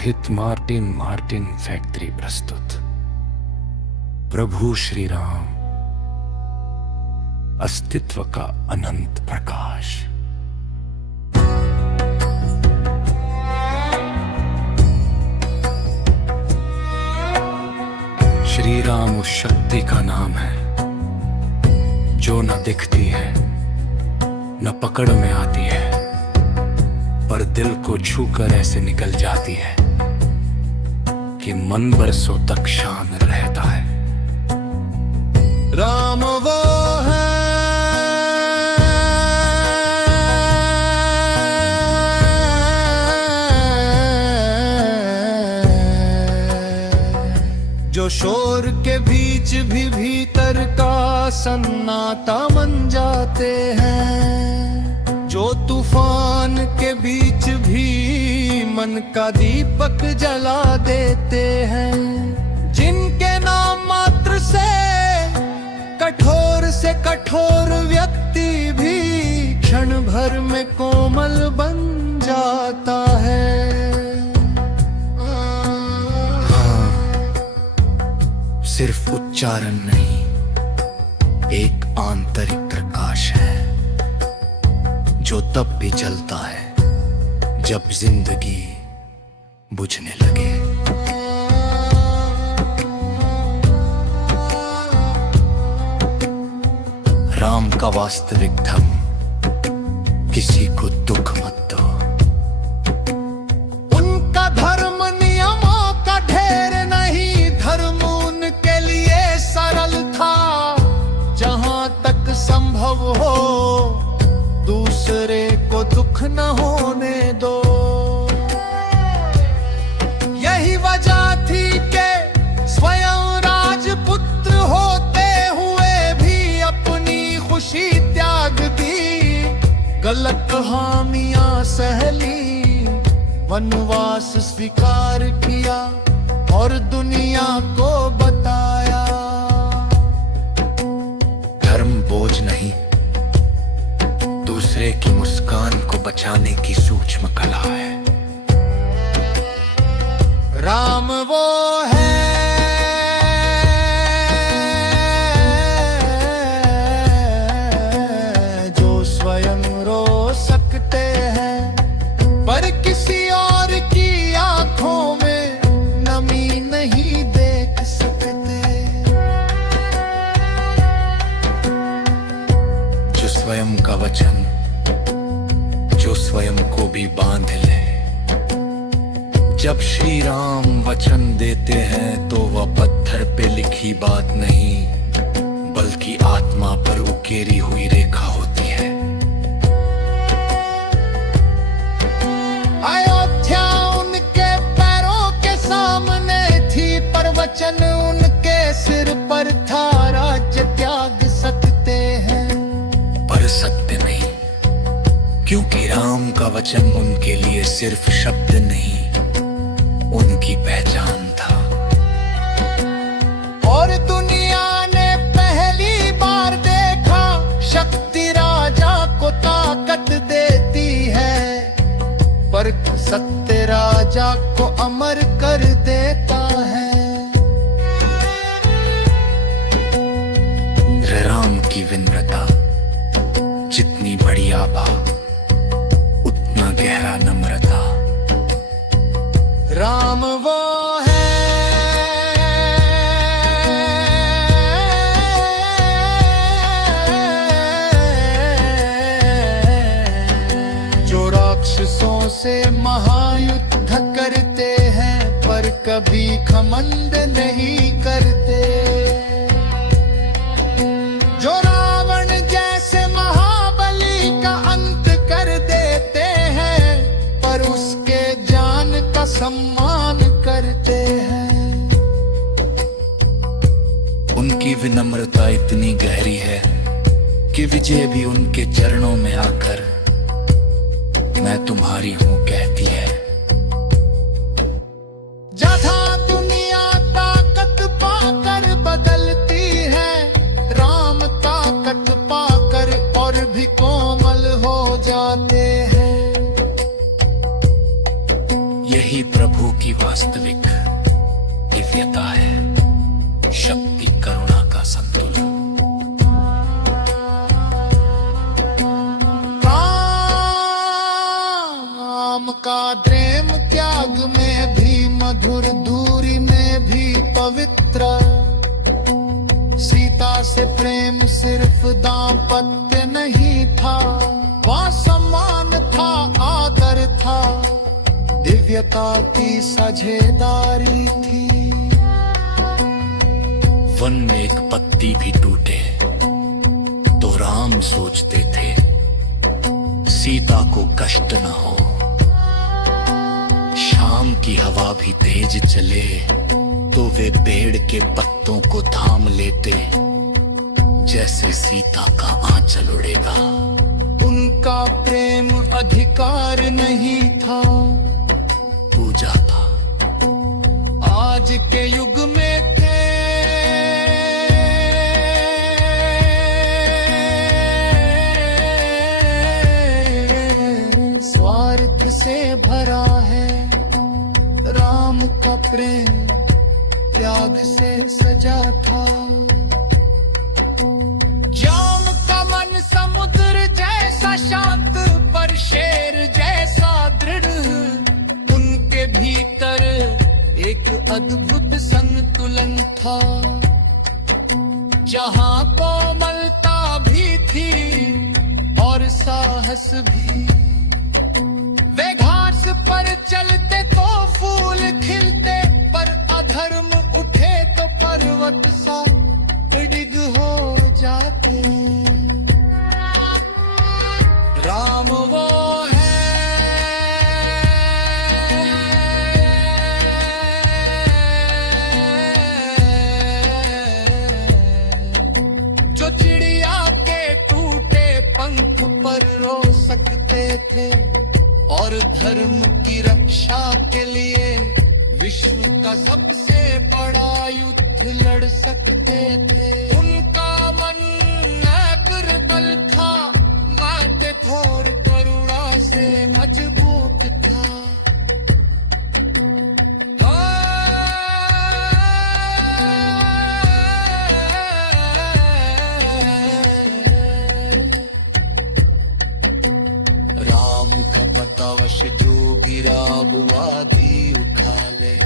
Rohit Martin factory प्रस्तुत प्रभु श्री राम, अस्तित्व का अनंत प्रकाश। श्री राम उस शक्ति का नाम है जो न दिखती है न पकड़ में आती है, पर दिल को छूकर ऐसे निकल जाती है कि मन बरसों तक शान रहता है। राम वो है जो शोर के बीच भी भीतर का सन्नाटा बन जाते हैं, जो तूफान के बीच भी मन का दीपक जला देते हैं, जिनके नाम मात्र से कठोर व्यक्ति भी क्षण भर में कोमल बन जाता है। सिर्फ उच्चारण नहीं, एक आंतरिक प्रकाश है जो तब भी जलता है जब जिंदगी बुझने लगे। राम का वास्तविक धर्म, किसी को दुख मत दो। उनका धर्म नियमों का ढेर नहीं, धर्म उनके लिए सरल था। जहां तक संभव हो दूसरे को दुख न होने दो। यही वजह थी कि स्वयं राजपुत्र होते हुए भी अपनी खुशी त्याग दी, गलत हामियां सहली, वनवास स्वीकार किया और दुनिया को बताया। धर्म बोझ नहीं, दूसरे की मुस्कान को बचाने की सूक्ष्म कला है। राम वो है जो स्वयं रो सकते हैं, पर किसी और की आंखों में नमी नहीं देख सकते। जो स्वयं का वचन, जो स्वयं को भी बांध ले। जब श्री राम वचन देते हैं तो वह पत्थर पे लिखी बात नहीं, बल्कि आत्मा पर उकेरी हुई रेखा होती है। अयोध्या उनके पैरों के सामने थी, पर वचन उनके सिर पर था। राज्य त्याग सकते हैं पर सत्य नहीं, क्योंकि राम का वचन उनके लिए सिर्फ शब्द नहीं, उनकी पहचान था। और दुनिया ने पहली बार देखा, शक्ति राजा को ताकत देती है, पर सत्य राजा को अमर कर देता है। राम की विनम्रता जितनी बड़ी आभा, उतना गहरा नम्रता। राम वो है जो राक्षसों से महायुद्ध करते हैं, पर कभी घमंड नहीं करते। जो रावण जैसे महाबली का अंत कर देते हैं, पर उसके जान का सम्मान करते हैं। उनकी विनम्रता इतनी गहरी है कि विजय भी उनके चरणों में आकर मैं तुम्हारी हूं कहती है। जहाँ दुनिया ताकत पाकर बदलती है, राम ताकत पाकर और भी कोमल हो जाते हैं। यही प्रभु की सीता की साझेदारी थी। वन में एक पत्ती भी टूटे तो राम सोचते थे सीता को कष्ट न हो। शाम की हवा भी तेज चले तो वे पेड़ के पत्तों को थाम लेते, जैसे सीता का आंचल उड़ेगा। उनका प्रेम अधिकार नहीं था, पूजा था। आज के युग में थे स्वार्थ से भरा है। राम का प्रेम त्याग से सजा था। जाम का मन समुद्र जैसा शांत पर शेर जैसा दृढ़, उनके भीतर एक अद्भुत संतुलन था। जहां कोमलता भी थी और साहस भी। वे घास पर चलते तो फूल खिलते, पर अधर्म उठे तो पर्वत सा डिग हो जाते। राम वो है जो चिड़िया के टूटे पंख पर रो सकते थे और धर्म की रक्षा के लिए विश्व का सबसे बड़ा युद्ध लड़ सकते थे। उनका मन निर्बल था, माथे थोर करुणा से मजबूत था। राम का बतावश जो गिरा बुआ भी उठा ले।